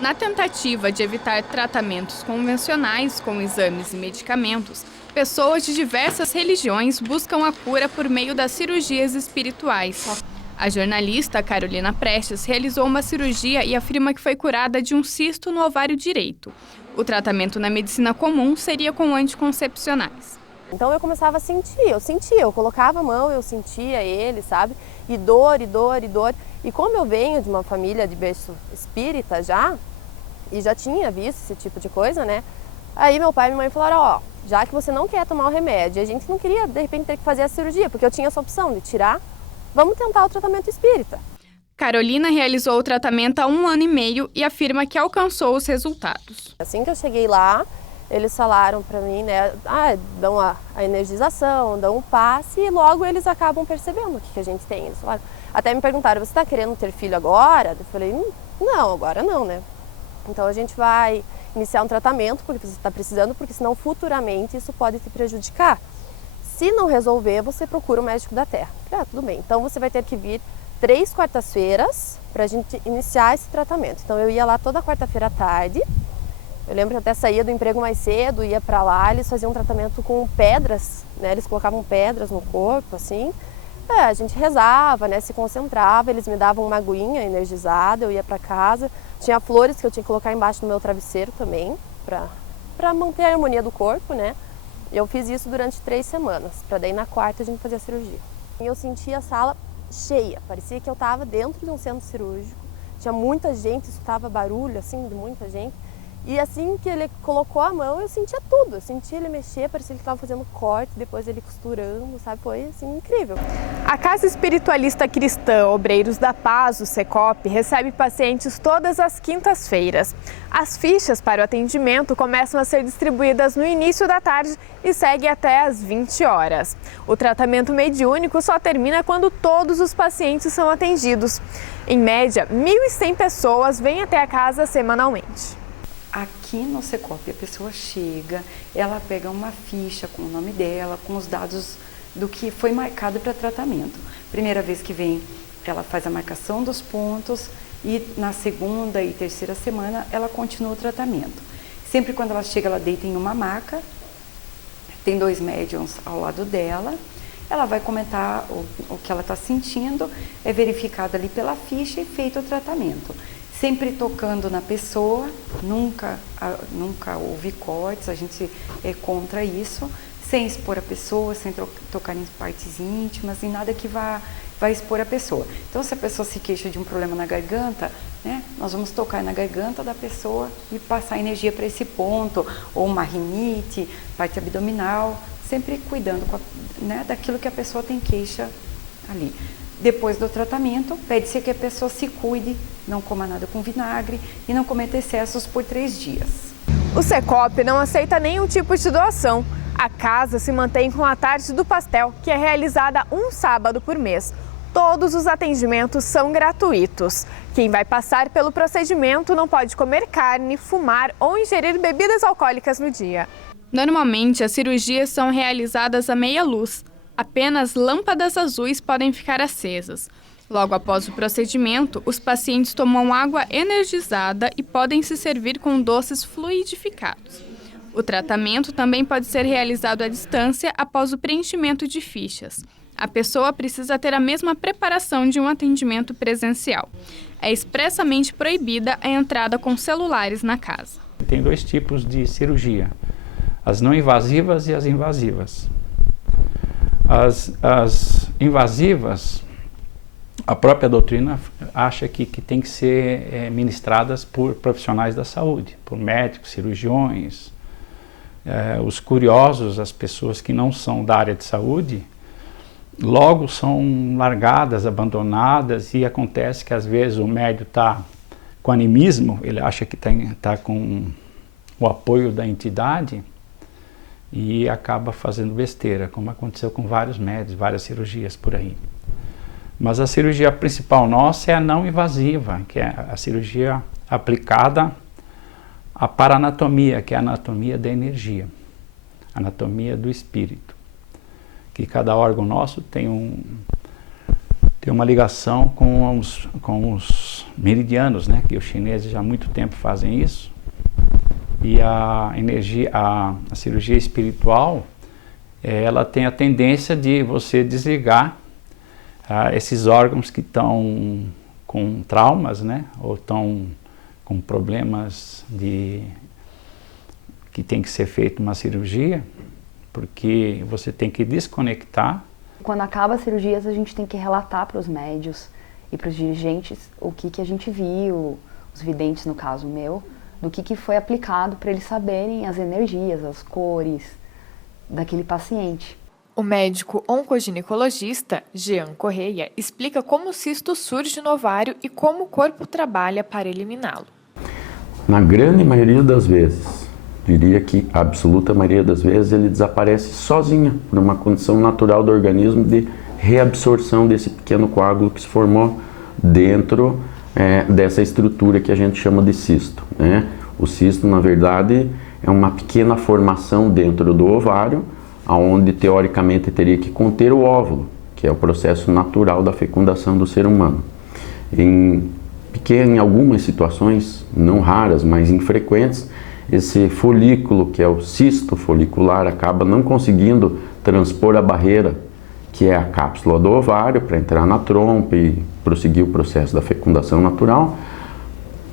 Na tentativa de evitar tratamentos convencionais com exames e medicamentos, pessoas de diversas religiões buscam a cura por meio das cirurgias espirituais. A jornalista Carolina Prestes realizou uma cirurgia e afirma que foi curada de um cisto no ovário direito. O tratamento na medicina comum seria com anticoncepcionais. Então eu começava a sentir, eu colocava a mão, eu sentia ele, sabe? E dor, e dor, e dor. E como eu venho de uma família de berço espírita já, e já tinha visto esse tipo de coisa, né? Aí meu pai e minha mãe falaram, ó, já que você não quer tomar o remédio, a gente não queria de repente ter que fazer a cirurgia, porque eu tinha essa opção de tirar, vamos tentar o tratamento espírita. Carolina realizou o tratamento há 1 ano e meio e afirma que alcançou os resultados. Assim que eu cheguei lá, eles falaram para mim, né, dão a energização, dão um passe e logo eles acabam percebendo o que a gente tem. Eles falaram, até me perguntaram, você está querendo ter filho agora? Eu falei, não, agora não, né? Então a gente vai iniciar um tratamento porque você está precisando, porque senão futuramente isso pode te prejudicar. Se não resolver, você procura o médico da terra. Tudo bem, então você vai ter que vir 3 quartas-feiras para a gente iniciar esse tratamento. Então eu ia lá toda quarta-feira à tarde. Eu lembro que até saía do emprego mais cedo, ia para lá, eles faziam um tratamento com pedras, né? Eles colocavam pedras no corpo, assim. A gente rezava, né? Se concentrava, eles me davam uma aguinha energizada, eu ia para casa. Tinha flores que eu tinha que colocar embaixo do meu travesseiro também, para manter a harmonia do corpo, né? Eu fiz isso durante 3 semanas, para daí na quarta a gente fazer a cirurgia. E eu sentia a sala cheia, parecia que eu estava dentro de um centro cirúrgico. Tinha muita gente, escutava barulho, assim, de muita gente. E assim que ele colocou a mão, eu sentia tudo. Eu sentia ele mexer, parecia que ele estava fazendo corte, depois ele costurando, sabe? Foi, assim, incrível. A Casa Espiritualista Cristã Obreiros da Paz, o SECOP, recebe pacientes todas as quintas-feiras. As fichas para o atendimento começam a ser distribuídas no início da tarde e seguem até às 20 horas. O tratamento mediúnico só termina quando todos os pacientes são atendidos. Em média, 1.100 pessoas vêm até a casa semanalmente. Aqui no SECOP a pessoa chega, ela pega uma ficha com o nome dela, com os dados do que foi marcado para tratamento. Primeira vez que vem, ela faz a marcação dos pontos e na segunda e terceira semana ela continua o tratamento. Sempre quando ela chega, ela deita em uma maca, tem 2 médiuns ao lado dela, ela vai comentar o que ela está sentindo, é verificado ali pela ficha e feito o tratamento. Sempre tocando na pessoa, nunca houve cortes, a gente é contra isso, sem expor a pessoa, sem tocar em partes íntimas, em nada que vai expor a pessoa. Então, se a pessoa se queixa de um problema na garganta, né, nós vamos tocar na garganta da pessoa e passar energia para esse ponto, ou uma rinite, parte abdominal, sempre cuidando daquilo que a pessoa tem queixa ali. Depois do tratamento, pede-se que a pessoa se cuide, não coma nada com vinagre e não cometa excessos por 3 dias. O SECOP não aceita nenhum tipo de doação. A casa se mantém com a Tarde do Pastel, que é realizada um sábado por mês. Todos os atendimentos são gratuitos. Quem vai passar pelo procedimento não pode comer carne, fumar ou ingerir bebidas alcoólicas no dia. Normalmente, as cirurgias são realizadas à meia luz. Apenas lâmpadas azuis podem ficar acesas. Logo após o procedimento, os pacientes tomam água energizada e podem se servir com doces fluidificados. O tratamento também pode ser realizado à distância após o preenchimento de fichas. A pessoa precisa ter a mesma preparação de um atendimento presencial. É expressamente proibida a entrada com celulares na casa. Tem 2 tipos de cirurgia, as não invasivas e as invasivas. As invasivas, a própria doutrina acha que tem que ser ministradas por profissionais da saúde, por médicos, cirurgiões. Os curiosos, as pessoas que não são da área de saúde, logo são largadas, abandonadas, e acontece que às vezes o médium está com animismo, ele acha que está com o apoio da entidade, e acaba fazendo besteira, como aconteceu com vários médicos, várias cirurgias por aí. Mas a cirurgia principal nossa é a não invasiva, que é a cirurgia aplicada à paranatomia, que é a anatomia da energia, a anatomia do espírito. Que cada órgão nosso tem tem uma ligação com os meridianos, né? Que os chineses já há muito tempo fazem isso. E a cirurgia espiritual, ela tem a tendência de você desligar esses órgãos que estão com traumas, né? Ou estão com problemas que tem que ser feita uma cirurgia, porque você tem que desconectar. Quando acaba as cirurgias, a gente tem que relatar para os médios e para os dirigentes o que a gente viu, os videntes, no caso meu, do que foi aplicado para eles saberem as energias, as cores daquele paciente. O médico oncoginecologista, Jean Correia, explica como o cisto surge no ovário e como o corpo trabalha para eliminá-lo. Na grande maioria das vezes, diria que a absoluta maioria das vezes, ele desaparece sozinho, por uma condição natural do organismo de reabsorção desse pequeno coágulo que se formou dentro dessa estrutura que a gente chama de cisto, né? O cisto, na verdade, é uma pequena formação dentro do ovário, onde teoricamente teria que conter o óvulo, que é o processo natural da fecundação do ser humano. Em algumas situações, não raras, mas infrequentes, esse folículo, que é o cisto folicular, acaba não conseguindo transpor a barreira, que é a cápsula do ovário, para entrar na trompa e prosseguir o processo da fecundação natural.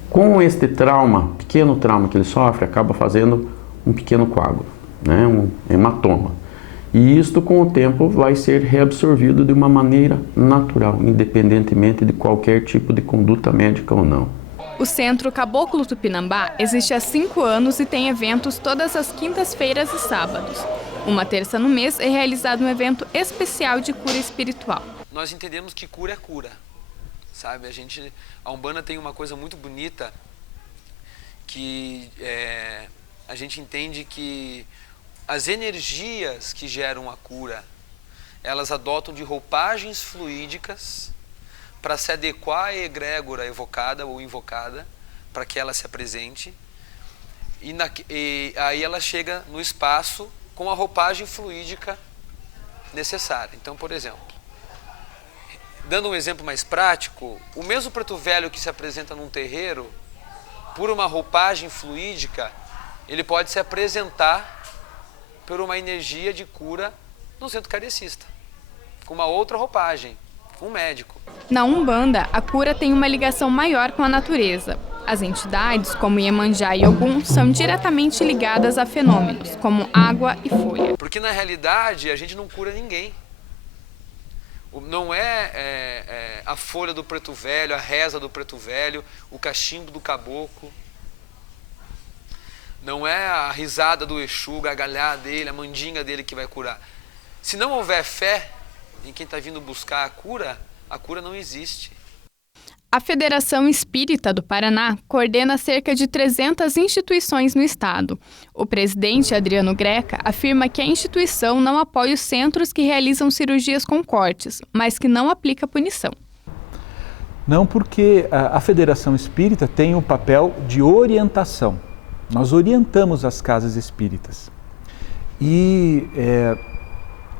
Com este trauma, pequeno trauma que ele sofre, acaba fazendo um pequeno coágulo, né? Um hematoma. E isto, com o tempo, vai ser reabsorvido de uma maneira natural, independentemente de qualquer tipo de conduta médica ou não. O Centro Caboclo Tupinambá existe há 5 anos e tem eventos todas as quintas-feiras e sábados. Uma terça no mês é realizado um evento especial de cura espiritual. Nós entendemos que cura é cura, sabe? A Umbanda tem uma coisa muito bonita que a gente entende que as energias que geram a cura, elas adotam de roupagens fluídicas para se adequar à egrégora evocada ou invocada, para que ela se apresente, e aí ela chega no espaço com a roupagem fluídica necessária. Então, por exemplo, dando um exemplo mais prático, o mesmo preto velho que se apresenta num terreiro, por uma roupagem fluídica, ele pode se apresentar por uma energia de cura no centro kardecista, com uma outra roupagem, com um médico. Na Umbanda, a cura tem uma ligação maior com a natureza. As entidades, como Iemanjá e Ogum, são diretamente ligadas a fenômenos, como água e folha. Porque na realidade a gente não cura ninguém. Não é a folha do preto velho, a reza do preto velho, o cachimbo do caboclo. Não é a risada do Exu, a gargalhada dele, a mandinga dele que vai curar. Se não houver fé em quem está vindo buscar a cura não existe. A Federação Espírita do Paraná coordena cerca de 300 instituições no estado. O presidente, Adriano Greca, afirma que a instituição não apoia os centros que realizam cirurgias com cortes, mas que não aplica punição. Não, porque a Federação Espírita tem um papel de orientação. Nós orientamos as casas espíritas.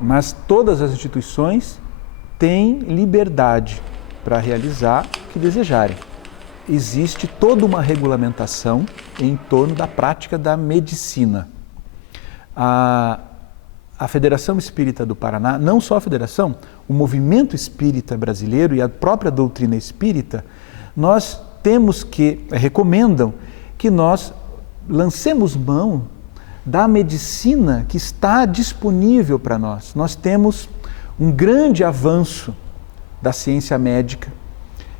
Mas todas as instituições têm liberdade para realizar o que desejarem. Existe toda uma regulamentação em torno da prática da medicina. A Federação Espírita do Paraná, não só a Federação, o movimento espírita brasileiro e a própria doutrina espírita, nós recomendam que nós lancemos mão da medicina que está disponível para nós. Nós temos um grande avanço da ciência médica,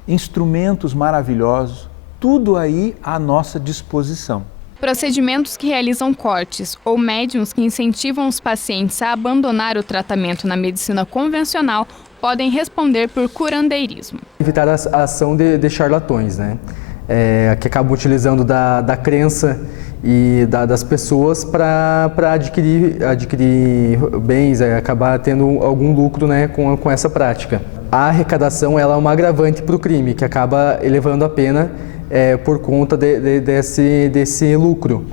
instrumentos maravilhosos, tudo aí à nossa disposição. Procedimentos que realizam cortes ou médiuns que incentivam os pacientes a abandonar o tratamento na medicina convencional podem responder por curandeirismo. Evitar a ação de charlatões, né? Que acabam utilizando da crença e das pessoas para adquirir bens, acabar tendo algum lucro, né, com essa prática. A arrecadação ela é uma agravante para o crime, que acaba elevando a pena por conta desse lucro.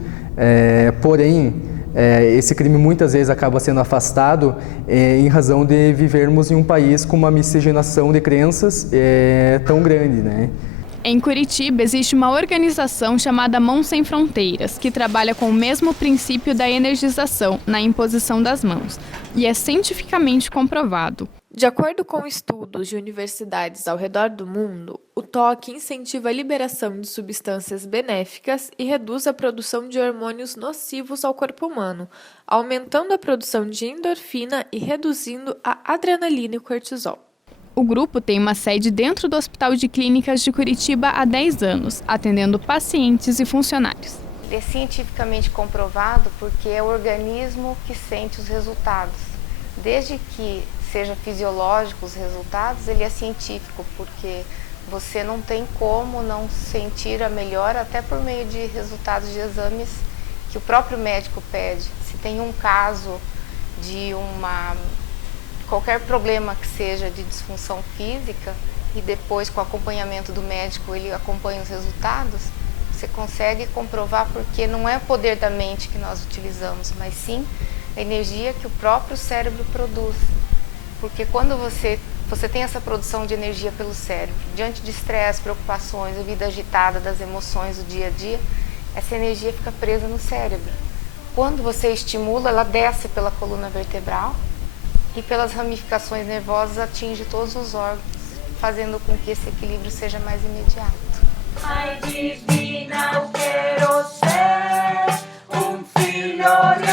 Porém, esse crime muitas vezes acaba sendo afastado em razão de vivermos em um país com uma miscigenação de crenças tão grande, né? Em Curitiba, existe uma organização chamada Mãos Sem Fronteiras, que trabalha com o mesmo princípio da energização, na imposição das mãos, e é cientificamente comprovado. De acordo com estudos de universidades ao redor do mundo, o toque incentiva a liberação de substâncias benéficas e reduz a produção de hormônios nocivos ao corpo humano, aumentando a produção de endorfina e reduzindo a adrenalina e o cortisol. O grupo tem uma sede dentro do Hospital de Clínicas de Curitiba há 10 anos, atendendo pacientes e funcionários. É cientificamente comprovado porque é o organismo que sente os resultados. Desde que seja fisiológico os resultados, ele é científico, porque você não tem como não sentir a melhora até por meio de resultados de exames que o próprio médico pede. Se tem um caso de qualquer problema que seja de disfunção física e depois com o acompanhamento do médico ele acompanha os resultados, você consegue comprovar porque não é o poder da mente que nós utilizamos, mas sim a energia que o próprio cérebro produz. Porque quando você tem essa produção de energia pelo cérebro, diante de estresse, preocupações, a vida agitada das emoções do dia a dia, essa energia fica presa no cérebro. Quando você estimula, ela desce pela coluna vertebral e pelas ramificações nervosas atinge todos os órgãos, fazendo com que esse equilíbrio seja mais imediato. Ai, divina, eu quero ser filho